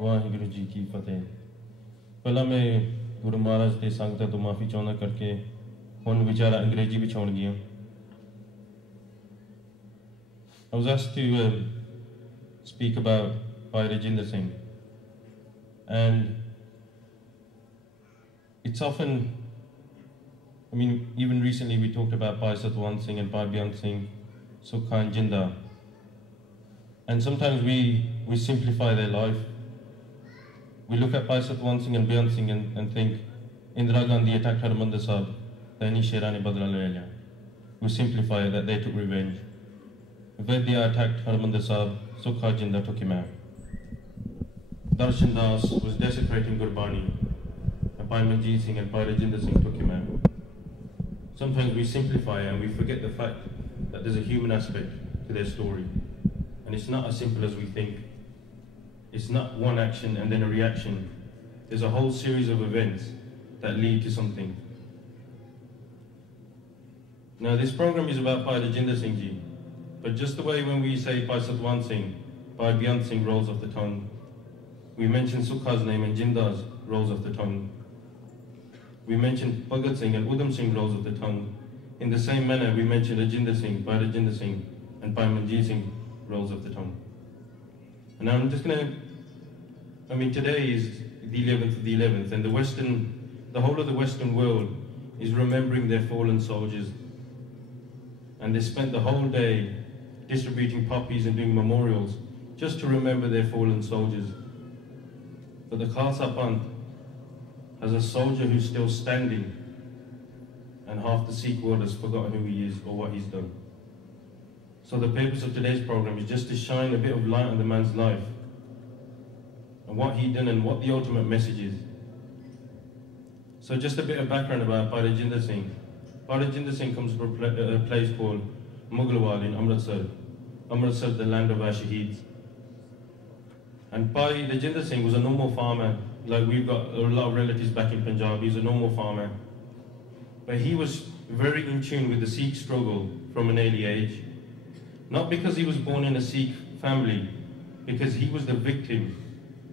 वाहिगुरु जी की फतेह। पहला मैं गुरु महाराज के संगत तो माफ़ी चाहना करके हुन विचारा अंग्रेजी भी छोड़ गया। I was asked to speak about Bhai Rajinder Singh, and it's often, I mean, even recently we talked about Bhai Satwan Singh and Bhai Beyant Singh, Sukha and Jinda, and sometimes we simplify their life. We look at Bhai Satwan Singh and Beyant Singh and think, Indira Gandhi attacked Hargobind Sahib, then Shera ne badla le liya. We simplify it that they took revenge. Vedya attacked Hargobind Sahib, Sukha Jinda took him out. Darshan Das was desecrating Gurbani, and Bhai Manjeet Singh and Bhai Rajinder Singh took him out. Sometimes we simplify it and we forget the fact that there's a human aspect to their story. And it's not as simple as we think. It's not one action and then a reaction. There's a whole series of events that lead to something. Now this program is about Bhai Rajinder Singh Ji, but just the way when we say Bhai Satwan Singh, Bhai Beyant Singh rolls off the tongue, we mention Sukha's name and Jinda's rolls off the tongue. We mention Bhagat Singh and Udham Singh rolls off the tongue. In the same manner, we mention Rajinder Singh, Bhai Rajinder Singh, and Bhai Manjeet Singh rolls off the tongue. And I'm just gonna, today is the 11th of the 11th, and the whole of the Western world is remembering their fallen soldiers. And they spent the whole day distributing poppies and doing memorials just to remember their fallen soldiers. But the Khalsa Panth has a soldier who's still standing, and half the Sikh world has forgotten who he is or what he's done. So the purpose of today's program is just to shine a bit of light on the man's life and what he done and what the ultimate message is. So just a bit of background about Bhai Rajinder Singh. Bhai Rajinder Singh comes from a place called Moghalwala in Amritsar. Amritsar, the land of our Shaheeds. And Bhai Rajinder Singh was a normal farmer. Like, we've got a lot of relatives back in Punjab. He's a normal farmer. But he was very in tune with the Sikh struggle from an early age. Not because he was born in a Sikh family, because he was the victim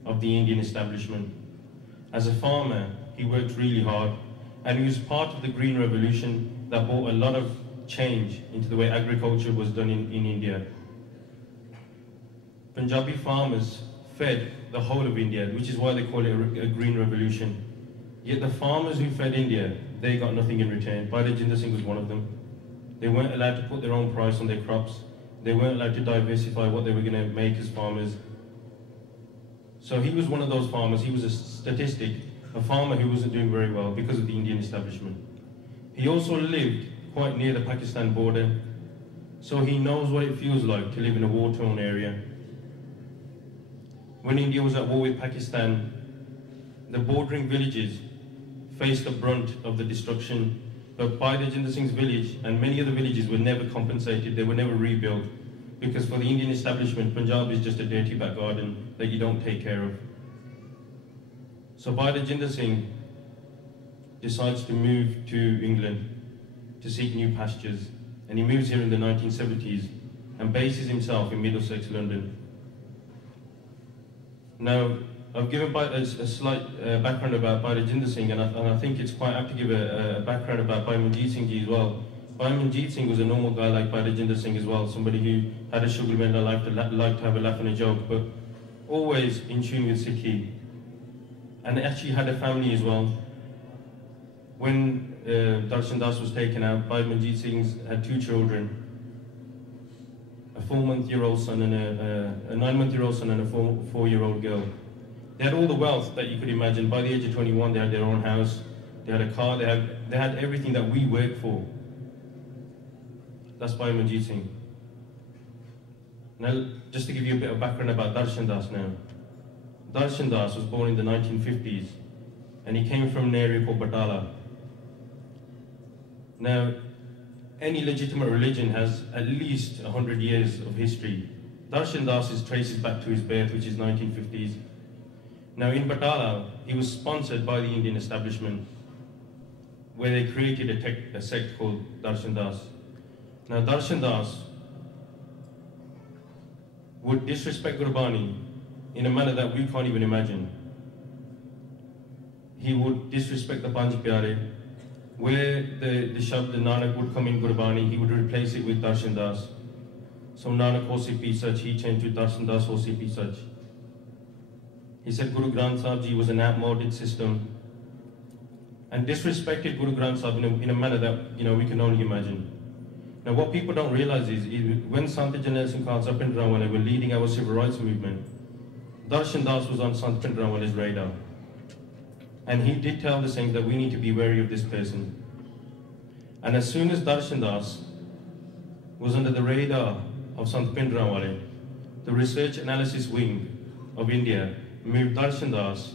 of the Indian establishment. As a farmer, he worked really hard, and he was part of the Green Revolution that brought a lot of change into the way agriculture was done in India. Punjabi farmers fed the whole of India, which is why they call it a Green Revolution. Yet the farmers who fed India, they got nothing in return. Bhai Rajinder Singh was one of them. They weren't allowed to put their own price on their crops. They weren't allowed to diversify what they were going to make as farmers. So he was one of those farmers. He was a statistic, a farmer who wasn't doing very well because of the Indian establishment. He also lived quite near the Pakistan border, so he knows what it feels like to live in a war-torn area. When India was at war with Pakistan, the bordering villages faced the brunt of the destruction. But Bhai Rajinder Singh's village and many other villages were never compensated, they were never rebuilt, because for the Indian establishment, Punjab is just a dirty back garden that you don't take care of. So Bhai Rajinder Singh decides to move to England to seek new pastures, and he moves here in the 1970s and bases himself in Middlesex, London. Now, I've given a slight background about Bhai Rajinder Singh, and I think it's quite apt to give a background about Bhai Manjeet Singh Ji as well. Bhai Manjeet Singh was a normal guy like Bhai Rajinder Singh as well, somebody who had a sugar in their life, liked to have a laugh and a joke, but always in tune with Sikhi, and actually had a family as well. When Darshan Das was taken out, Bhai Manjeet Singh had two children, a 4-month-old son and a 9-month-old son and a 4-year-old girl. They had all the wealth that you could imagine. By the age of 21, they had their own house, they had a car, they had everything that we work for. That's Bhai Manjeet Singh. Now, just to give you a bit of background about Darshan Das now. Darshan Das was born in the 1950s, and he came from an area called Batala. Now, any legitimate religion has at least 100 years of history. Darshan Das traces back to his birth, which is 1950s. Now in Batala, he was sponsored by the Indian establishment, where they created a sect called Darshan Das. Now Darshan Das would disrespect Gurbani in a manner that we can't even imagine. He would disrespect the Panj Pyare. Where the Shabd Nanak would come in Gurbani, he would replace it with Darshan Das. So Nanak Hosi such, he changed to Darshan Das Hosi such. He said Guru Granth Sahib Ji was an outmoded system and disrespected Guru Granth Sahib in a manner that we can only imagine. Now what people don't realize is when Sant Janel Singh Khan Sahib Bhindranwale were leading our civil rights movement, Darshan Das was on Sant Bhindranwale's radar. And he did tell the Singhs that we need to be wary of this person. And as soon as Darshan Das was under the radar of Sant Bhindranwale, the research analysis wing of India moved Darshan Das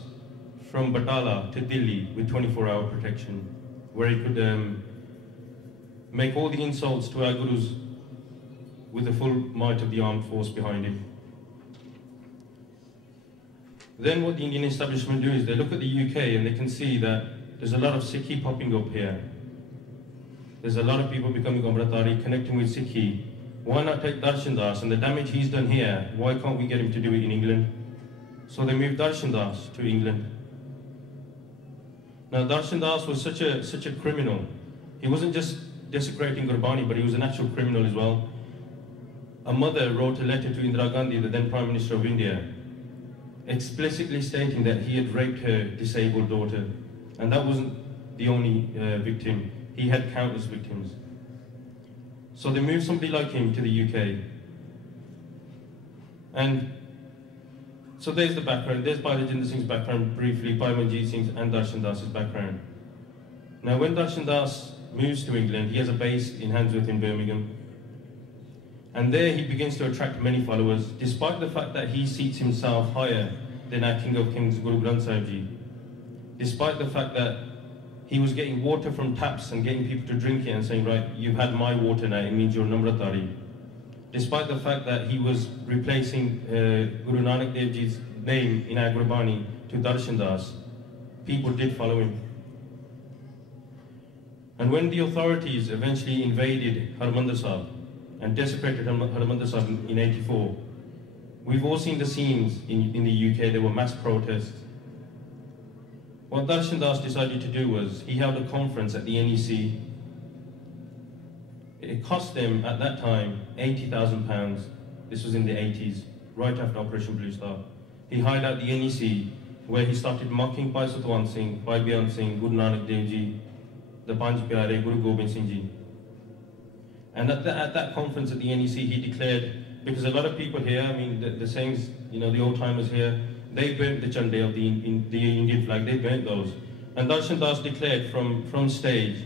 from Batala to Delhi with 24-hour protection, where he could make all the insults to our Gurus with the full might of the armed force behind him. Then what the Indian establishment do is they look at the UK and they can see that there's a lot of Sikhi popping up here. There's a lot of people becoming Amritari, connecting with Sikhi. Why not take Darshan Das and the damage he's done here, why can't we get him to do it in England? So they moved Darshan Das to England. Now Darshan Das was such a criminal. He wasn't just desecrating Gurbani, but he was an actual criminal as well. A mother wrote a letter to Indira Gandhi, the then Prime Minister of India, explicitly stating that he had raped her disabled daughter. And that wasn't the only victim. He had countless victims. So they moved somebody like him to the UK. And so there's the background. There's Bhai Rajinder Singh's background briefly, Bhai Manjeet Singh's and Darshan Das's background. Now when Darshan Das moves to England, he has a base in Handsworth in Birmingham. And there he begins to attract many followers, despite the fact that he seats himself higher than our King of Kings, Guru Granth Sahib Ji. Despite the fact that he was getting water from taps and getting people to drink it and saying, right, you've had my water now, it means you're Namratari. Despite the fact that he was replacing Guru Nanak Dev Ji's name in our Gurbani to Darshan Das, people did follow him. And when the authorities eventually invaded Harmandir Sahib and desecrated Harmandir Sahib in '84, we've all seen the scenes in the UK. There were mass protests. What Darshan Das decided to do was, he held a conference at the NEC. It cost them, at that time, £80,000. This was in the 80s, right after Operation Blue Star. He hired out the NEC, where he started mocking Bhai Satwant Singh, Bhai Beyond Singh, Guru Nanak Dev Ji, the Panj Pyare, Guru Gobind Singh Ji. And at that conference at the NEC, he declared, because a lot of people here, I mean, the sayings, the old-timers here, they burnt the Chande of the Indian flag, they burnt those. And Darshan Das declared from stage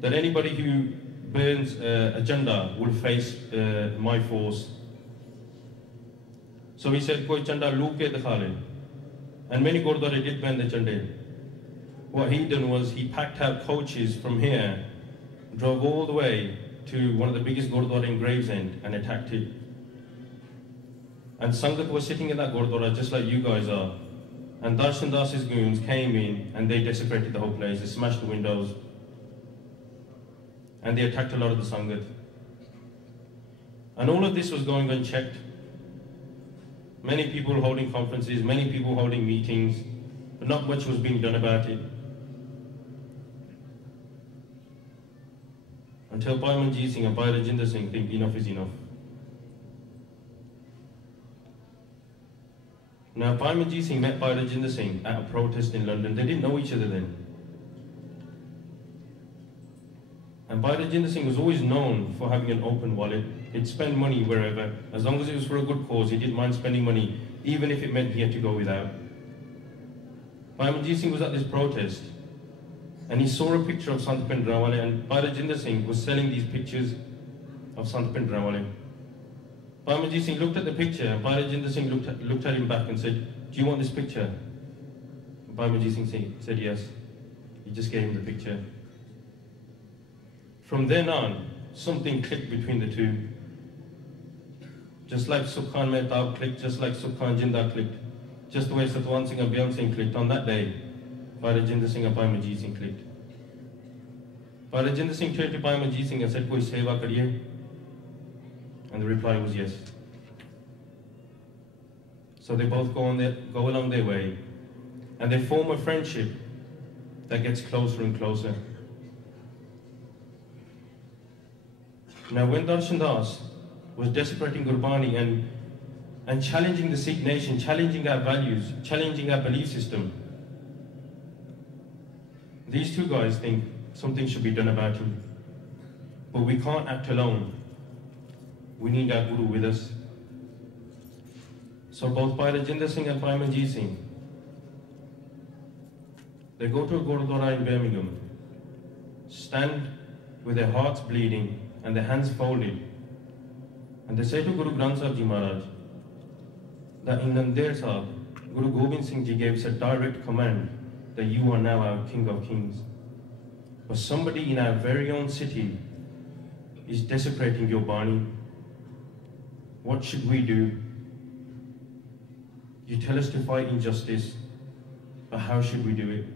that anybody who burns a Chanda will face my force. So he said, Koi Chanda look ke dikha le. And many Gurdwara did burn the Chande. What he done was he packed out coaches from here, drove all the way to one of the biggest Gurdwara in Gravesend and attacked it. And Sangat was sitting in that Gurdwara just like you guys are. And Darshan Das's goons came in and they desecrated the whole place. They smashed the windows. And they attacked a lot of the Sangat. And all of this was going unchecked. Many people holding conferences, many people holding meetings, but not much was being done about it. Until Bhai Manjeet Singh and Bhai Rajinder Singh think enough is enough. Now, Bhai Manjeet Singh met Bhai Rajinder Singh at a protest in London. They didn't know each other then. And Bhai Rajinder Singh was always known for having an open wallet. He'd spend money wherever. As long as it was for a good cause, he didn't mind spending money, even if it meant he had to go without. Bhai Manjeet Singh was at this protest, and he saw a picture of Sant Bhindranwale, and Bhai Rajinder Singh was selling these pictures of Sant Bhindranwale. Bhai Manjeet Singh looked at the picture, and Bhai Rajinder Singh looked at him back and said, do you want this picture? Bhai Manjeet Singh said yes. He just gave him the picture. From then on, something clicked between the two. Just like Sukhan Mehtab clicked, just like Sukhan Jinda clicked, just the way Satwant Singh and Beyond Singh clicked on that day, Bhai Rajinder Singh and Bhai Manjeet Singh clicked. Bhai Rajinder Singh turned to Bhai Manjeet Singh and said, Koi seva kariye? And the reply was yes. So they both go along their way, and they form a friendship that gets closer and closer. Now, when Darshan Das was desecrating Gurbani and challenging the Sikh nation, challenging our values, challenging our belief system, these two guys think something should be done about him. But we can't act alone. We need our Guru with us. So both Bhai Rajinder Singh and Bhai Manjeet Singh, they go to a Gurdwara in Birmingham, stand with their hearts bleeding and their hands folded, and they say to Guru Granth Sahib Ji Maharaj that in Nandir Sahib, Guru Gobind Singh Ji gave us a direct command that you are now our King of Kings. But somebody in our very own city is desecrating your Bani. What should we do? You tell us to fight injustice, but how should we do it?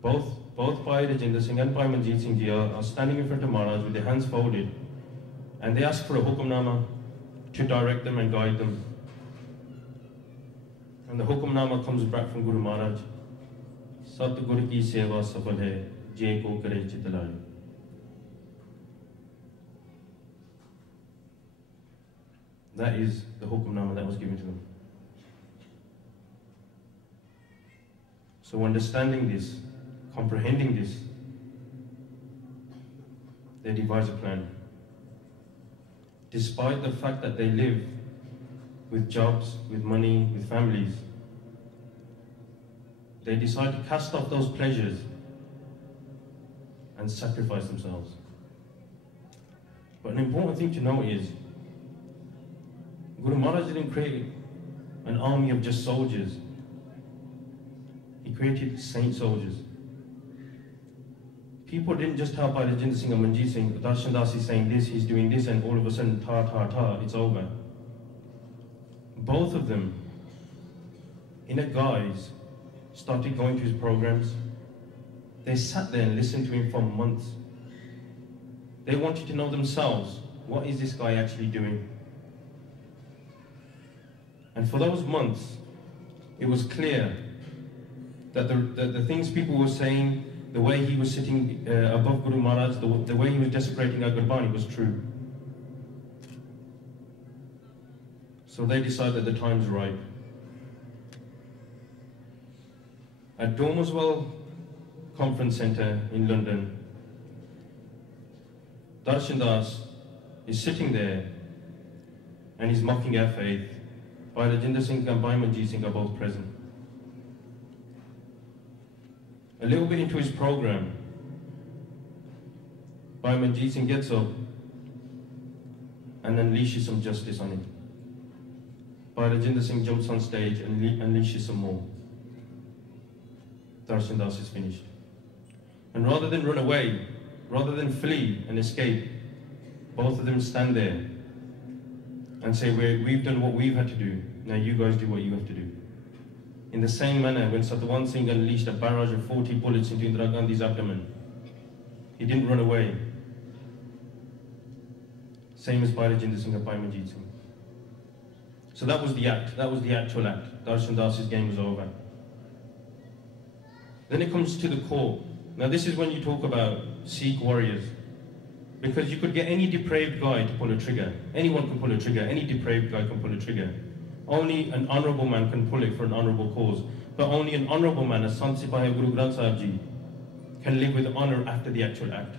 Both Bhai Rajinder Singh and Bhai Manjeet Singh Ji are standing in front of Maharaj with their hands folded, and they ask for a hukamnama to direct them and guide them. And the hukamnama comes back from Guru Maharaj. Satguru ki seva safal hai, je ko kare chitlai. That is the hukamnama that was given to them. So understanding this, comprehending this, they devise a plan. Despite the fact that they live with jobs, with money, with families, they decide to cast off those pleasures and sacrifice themselves. But an important thing to know is, Guru Maharaj didn't create an army of just soldiers. He created saint soldiers. People didn't just help Bhai Rajinder Singh and Manjeet Singh. Darshan Das is saying this, he's doing this, and all of a sudden, it's over. Both of them, in a guise, started going to his programs. They sat there and listened to him for months. They wanted to know themselves, what is this guy actually doing? And for those months, it was clear that the things people were saying, the way he was sitting above Guru Maharaj, the way he was desecrating our Gurbani was true. So they decided the time's right. At Dormerswell Conference Centre in London, Darshan Das is sitting there and he's mocking our faith. Bhai Rajinder Singh and Bhai Manjeet Singh are both present. A little bit into his program, Bhai Manjeet Singh gets up and unleashes some justice on him. Bhai Rajinder Singh jumps on stage and unleashes some more. Darshan Das is finished. And rather than run away, rather than flee and escape, both of them stand there and say, we've done what we've had to do, now you guys do what you have to do. In the same manner, when Satwan Singh unleashed a barrage of 40 bullets into Indira Gandhi's abdomen, he didn't run away. Same as Bhai Rajinder Singh and Bhai Manjeet Singh. So that was the act, that was the actual act. Darshan Das's game was over. Then it comes to the core. Now this is when you talk about Sikh warriors. Because you could get any depraved guy to pull a trigger. Anyone can pull a trigger, any depraved guy can pull a trigger. Only an honourable man can pull it for an honourable cause. But only an honourable man, as Sant Sipahi Guru Granth Sahib Ji, can live with honour after the actual act.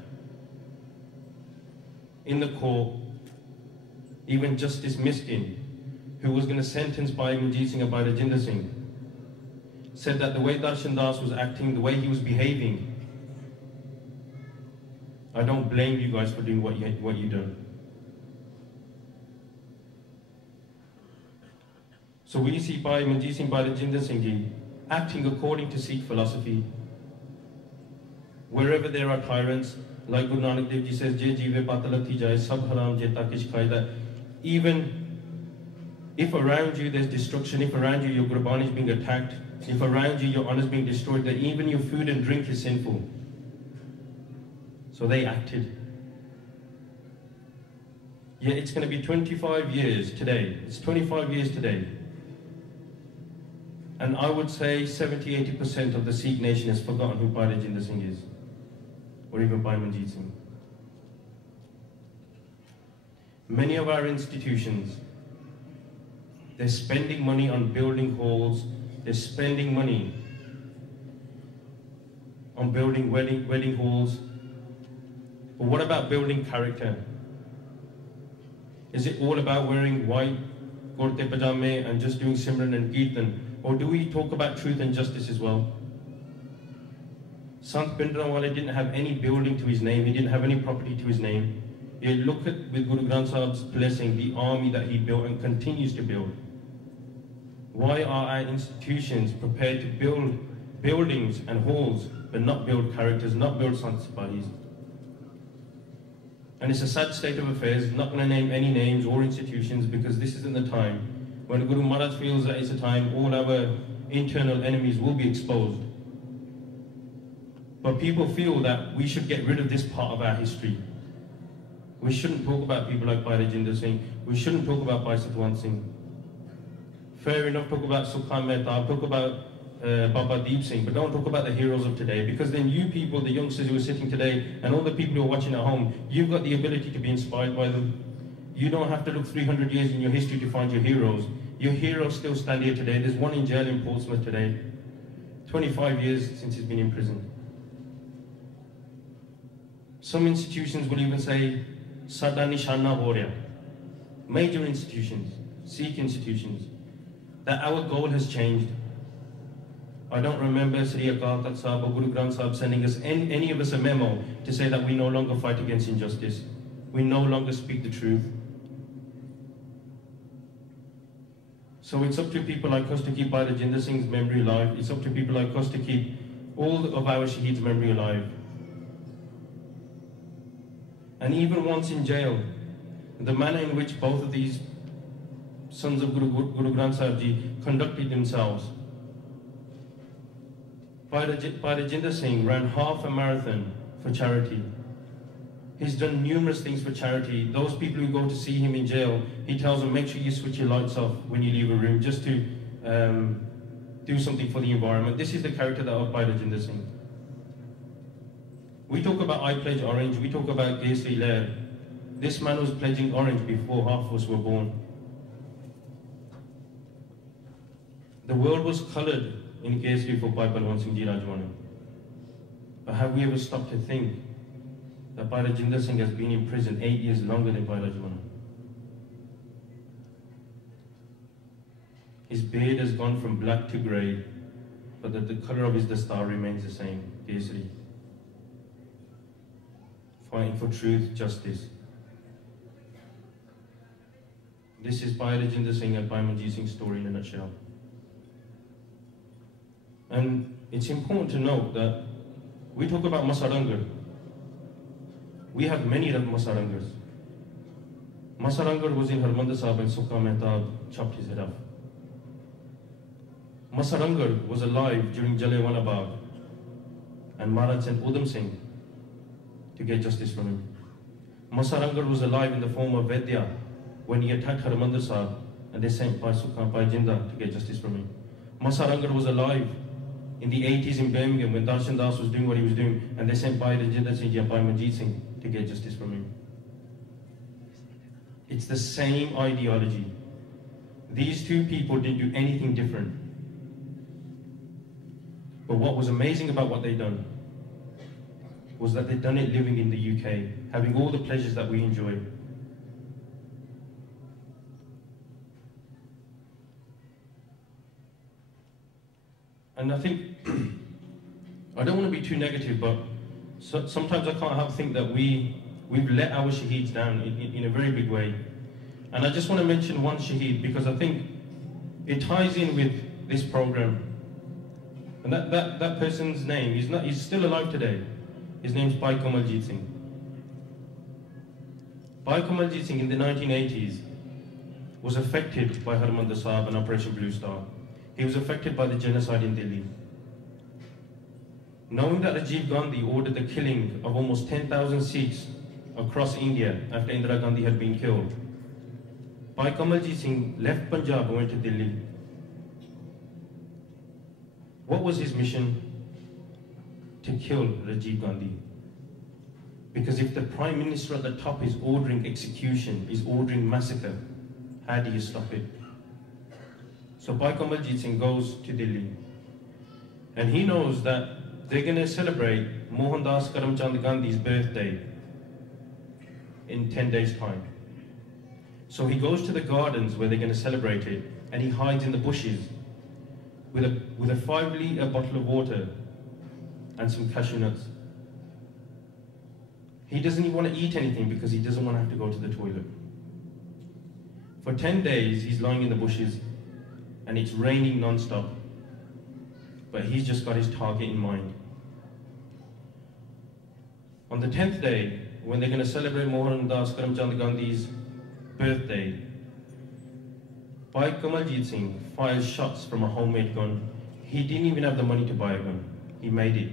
In the court, even Justice Miskin, who was going to sentence Bhai Manjeet Singh and Bhai Rajinder Singh, said that the way Darshan Das was acting, the way he was behaving, I don't blame you guys for doing what you done. So we see Bhai Manjeet Singh, Bhai Rajinder Singh Ji acting according to Sikh philosophy. Wherever there are tyrants, like Guru Nanak Dev Ji says, "Je jeeve patalati jaye, sab haram jeta kish khaida." Even if around you there's destruction, if around you your Gurbani is being attacked, if around you your honor is being destroyed, that even your food and drink is sinful. So they acted. Yet it's going to be 25 years today. It's 25 years today. And I would say 70–80% of the Sikh nation has forgotten who Bhai Rajinder Singh is, or even Bhai Manjeet Singh. Many of our institutions, they're spending money on building halls, they're spending money on building wedding halls. But what about building character? Is it all about wearing white kurte pajame and just doing Simran and Kirtan? Or do we talk about truth and justice as well? Sant Bhindranwale didn't have any building to his name, he didn't have any property to his name. You look at, with Guru Granth Sahib's blessing, the army that he built and continues to build. Why are our institutions prepared to build buildings and halls, but not build characters, not build Sant Sipahis? And it's a sad state of affairs. I'm not going to name any names or institutions because this isn't the time. When Guru Maharaj feels that it's a time, all our internal enemies will be exposed. But people feel that we should get rid of this part of our history. We shouldn't talk about people like Bhai Rajinder Singh. We shouldn't talk about Bhai Satwant Singh. Fair enough, talk about Sukhan Mehtab, talk about Baba Deep Singh, but don't talk about the heroes of today, because then you people, the youngsters who are sitting today, and all the people who are watching at home, you've got the ability to be inspired by them. You don't have to look 300 years in your history to find your heroes. Your heroes still stand here today. There's one in jail in Portsmouth today. 25 years since he's been in prison. Some institutions will even say, Sada Nishana ho raha. Major institutions, Sikh institutions, that our goal has changed. I don't remember Sri Akal Takht Sahib or Guru Granth Sahib sending us, any of us, a memo to say that we no longer fight against injustice. We no longer speak the truth. So it's up to people like us to keep Bhai Rajinder Singh's memory alive. It's up to people like us to keep all of our Shaheed's memory alive. And even once in jail, the manner in which both of these sons of Guru Granth Sahib Ji conducted themselves. Bhai Rajinder Singh ran half a marathon for charity. He's done numerous things for charity. Those people who go to see him in jail, he tells them, make sure you switch your lights off when you leave a room, just to do something for the environment. This is the character of Bhai Rajinder Singh. We talk about I pledge orange, we talk about Kesri Lair. This man was pledging orange before half of us were born. The world was coloured in Kesri for Bhai Balwant Singh Ji Rajoana. But have we ever stopped to think that Bhai Rajinder Singh has been in prison 8 years longer than Bhai Rajoana? His beard has gone from black to grey, but the colour of his dastar remains the same, Kesri. Fighting for truth, justice. This is Bhai Rajinder Singh and Bhai Manjeet Singh's story in a nutshell. And it's important to note that we talk about Masarangar. We have many Masarangars. Masarangar was in Hargobind Sahib and Sukha Mehtab chopped his head off. Masarangar was alive during Jallianwala Bagh, and Maharaj sent Udham Singh to get justice from him. Masarangar was alive in the form of Vedya when he attacked Hargobind Sahib, and they sent Bhai Sukha, Bhai Jinda to get justice from him. Masarangar was alive in the 80s in Birmingham when Darshan Das was doing what he was doing, and they sent Bhai Rajinder Singh and Bhai Manjeet Singh to get justice from him. It's the same ideology. These two people didn't do anything different. But what was amazing about what they'd done was that they'd done it living in the UK, having all the pleasures that we enjoy. And I think, I don't want to be too negative, but sometimes I can't help think that we've let our Shaheeds down in a very big way. And I just want to mention one Shaheed because I think it ties in with this program. And that person's name, he's still alive today. His name's Bhai Kamaljeet Singh. Bhai Kamaljeet Singh in the 1980s was affected by Hargobind Sahib and Operation Blue Star. He was affected by the genocide in Delhi. Knowing that Rajiv Gandhi ordered the killing of almost 10,000 Sikhs across India after Indira Gandhi had been killed. Bhai Kamaljeet Singh left Punjab and went to Delhi. What was his mission? To kill Rajiv Gandhi. Because if the Prime Minister at the top is ordering execution, is ordering massacre, how do you stop it? So Bhai Kamaljeet Singh goes to Delhi, and he knows that they're going to celebrate Mohandas Karamchand Gandhi's birthday in 10 days' time. So he goes to the gardens where they're going to celebrate it, and he hides in the bushes with a 5-litre bottle of water and some cashew nuts. He doesn't even want to eat anything because he doesn't want to have to go to the toilet. For 10 days, he's lying in the bushes, and it's raining non-stop, but he's just got his target in mind. On the 10th day, when they're going to celebrate Mohandas Karamchand Gandhi's birthday, Bhai Kamaljeet Singh fires shots from a homemade gun. He didn't even have the money to buy a gun. He made it.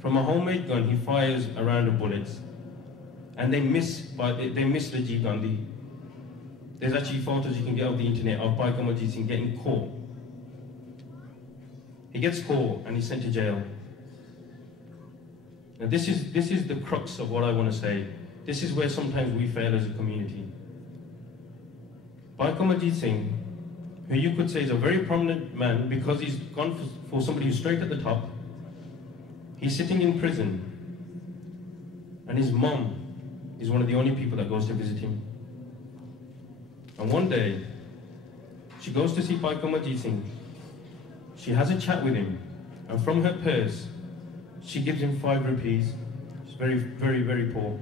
From a homemade gun, he fires a round of bullets, and they miss Rajiv Gandhi. There's actually photos you can get off the internet of Bhai Kamaljeet Singh getting caught. He gets caught and he's sent to jail. Now this is the crux of what I want to say. This is where sometimes we fail as a community. Bhai Kamaljeet Singh, who you could say is a very prominent man because he's gone for somebody who's straight at the top, he's sitting in prison, and his mom is one of the only people that goes to visit him. And one day, she goes to see Bhai Kamaljeet Singh. She has a chat with him, and from her purse, she gives him 5 rupees. She's very, very, very poor.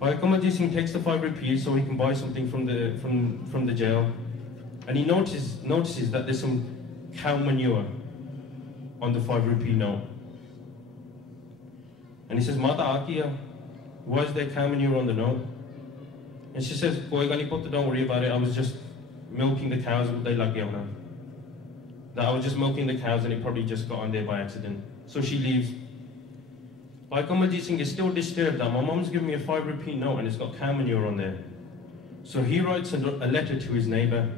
Bhai Kamaljeet Singh takes the 5 rupees so he can buy something from the jail, and he notices that there's some cow manure on the 5 rupee note. And he says, Mata Akiya, why is there cow manure on the note? And she says, Koi gani putta, don't worry about it, I was just milking the cows, they lag gaya hona. That I was just milking the cows and it probably just got on there by accident. So she leaves. Bhai Kamaljeet Singh is still disturbed that my mom's given me a 5 rupee note and it's got cow manure on there. So he writes a letter to his neighbour.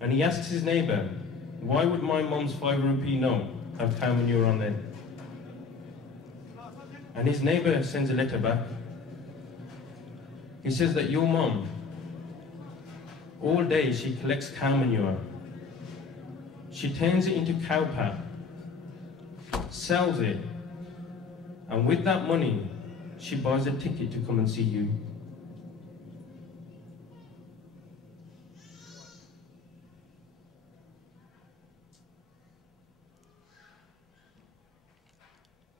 And he asks his neighbour, why would my mom's 5 rupee note have cow manure on there? And his neighbour sends a letter back. He says that your mom, all day she collects cow manure. She turns it into cow pap, sells it, and with that money, she buys a ticket to come and see you.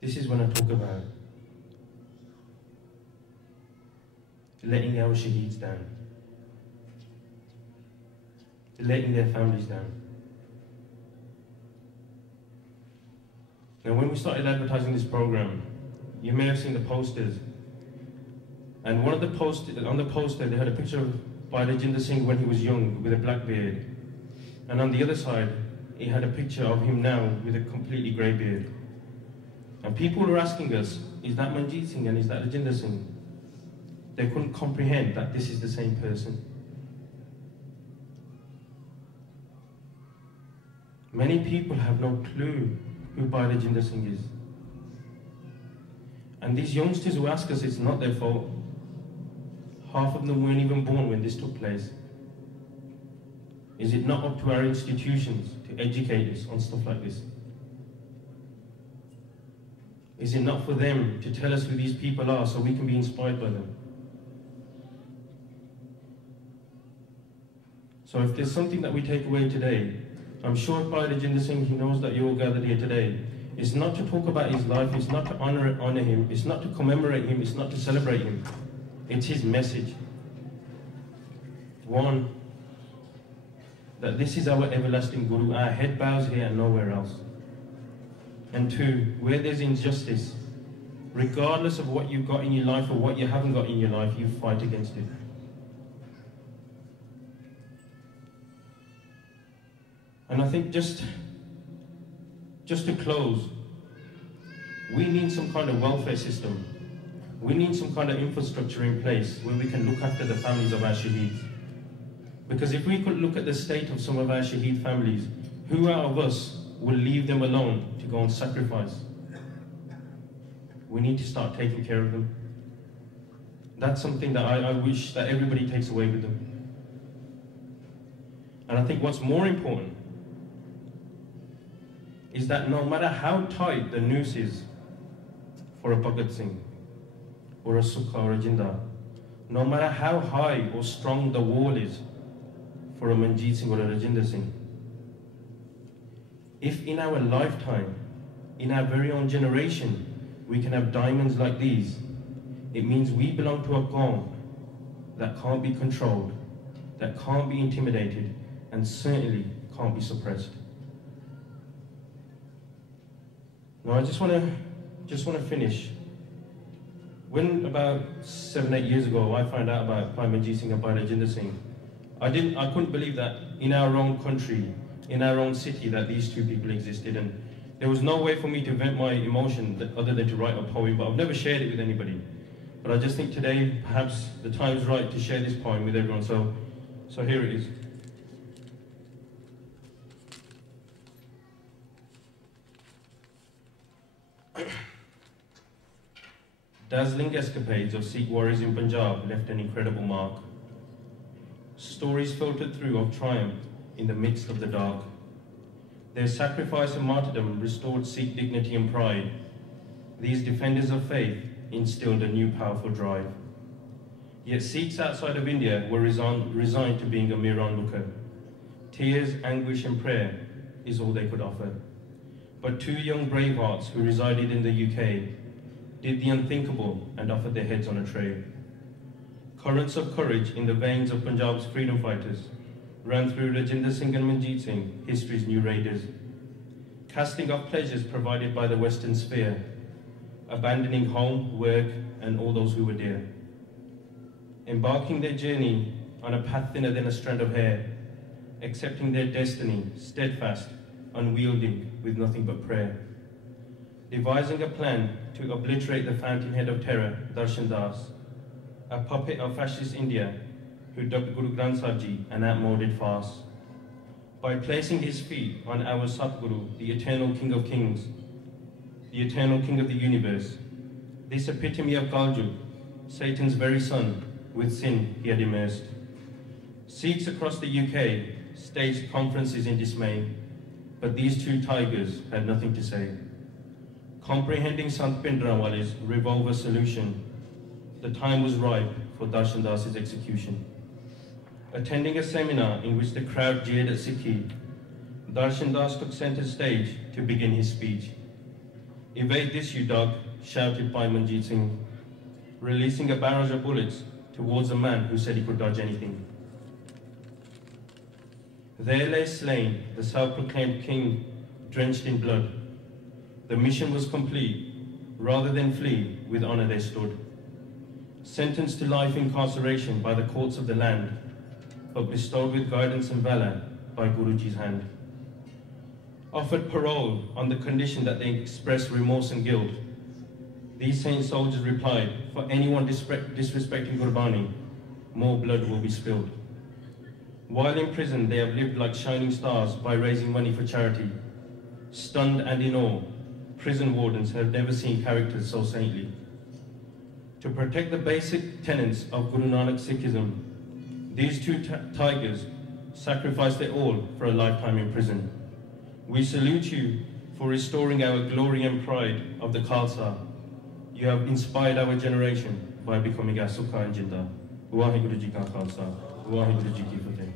This is when I talk about letting our shaheeds down, letting their families down. Now, when we started advertising this program, you may have seen the posters, and one of the on the poster they had a picture of Bhai Rajinder Singh when he was young with a black beard, and on the other side it had a picture of him now with a completely grey beard. And people were asking us, is that Manjeet Singh and is that Rajinder Singh? They couldn't comprehend that this is the same person. Many people have no clue who Bhai Rajinder Singh is. And these youngsters who ask us, it's not their fault. Half of them weren't even born when this took place. Is it not up to our institutions to educate us on stuff like this? Is it not for them to tell us who these people are so we can be inspired by them? So if there's something that we take away today, I'm sure Bhai Rajinder Singh, he knows that you're all gathered here today. It's not to talk about his life, it's not to honor him, it's not to commemorate him, it's not to celebrate him. It's his message. One, that this is our everlasting Guru, our head bows here and nowhere else. And two, where there's injustice, regardless of what you've got in your life or what you haven't got in your life, you fight against it. And I think just to close, We need some kind of welfare system. We need some kind of infrastructure in place where we can look after the families of our shaheeds. Because if we could look at the state of some of our shaheed families, who out of us will leave them alone to go and sacrifice? We need to start taking care of them. That's something that I wish that everybody takes away with them. And I think what's more important is that no matter how tight the noose is for a Bhagat Singh, or a Sukha or a Jinda, no matter how high or strong the wall is for a Manjeet Singh or a Rajinder Singh, if in our lifetime, in our very own generation, we can have diamonds like these, it means we belong to a Qawm that can't be controlled, that can't be intimidated, and certainly can't be suppressed. Now I just want to finish. When about 7-8 years ago I found out about Bhai Manjeet Singh and Bhai Rajinder Singh, I couldn't believe that in our own country, in our own city, that these two people existed, and there was no way for me to vent my emotion other than to write a poem, but I've never shared it with anybody. But I just think today perhaps the time's right to share this poem with everyone, so here it is. Dazzling escapades of Sikh warriors in Punjab left an incredible mark. Stories filtered through of triumph in the midst of the dark. Their sacrifice and martyrdom restored Sikh dignity and pride. These defenders of faith instilled a new powerful drive. Yet Sikhs outside of India were resigned to being a mere onlooker. Tears, anguish and prayer is all they could offer. But two young brave hearts who resided in the UK did the unthinkable and offered their heads on a tray. Currents of courage in the veins of Punjab's freedom fighters ran through Rajinder Singh and Manjeet Singh, history's new raiders, casting off pleasures provided by the Western sphere, abandoning home, work, and all those who were dear, embarking their journey on a path thinner than a strand of hair, accepting their destiny, steadfast, unyielding, with nothing but prayer, devising a plan to obliterate the fountainhead of terror, Darshan Das, a puppet of fascist India who dubbed Guru Granth Sahib Ji an outmoded farce. By placing his feet on our Satguru, the eternal King of Kings, the eternal King of the universe, this epitome of Kaljug, Satan's very son, with sin he had immersed. Sikhs across the UK staged conferences in dismay, but these two tigers had nothing to say. Comprehending Sant Bhindranwale's revolver solution, the time was ripe for Darshan Das's execution. Attending a seminar in which the crowd jeered at Sikhi, Darshan Das took centre stage to begin his speech. "Evade this, you dog," shouted Bhai Manjeet Singh, releasing a barrage of bullets towards a man who said he could dodge anything. There lay slain the self-proclaimed king, drenched in blood. The mission was complete. Rather than flee, with honor they stood. Sentenced to life incarceration by the courts of the land, but bestowed with guidance and valor by Guruji's hand. Offered parole on the condition that they express remorse and guilt. These saint soldiers replied, "For anyone disrespecting Gurbani, more blood will be spilled." While in prison, they have lived like shining stars by raising money for charity. Stunned and in awe, prison wardens have never seen characters so saintly. To protect the basic tenets of Guru Nanak Sikhism, these two tigers sacrificed their all for a lifetime in prison. We salute you for restoring our glory and pride of the Khalsa. You have inspired our generation by becoming our Sukha and Jinda. Waheguru Ji Ka Khalsa, Waheguru Ji Ki Fateh.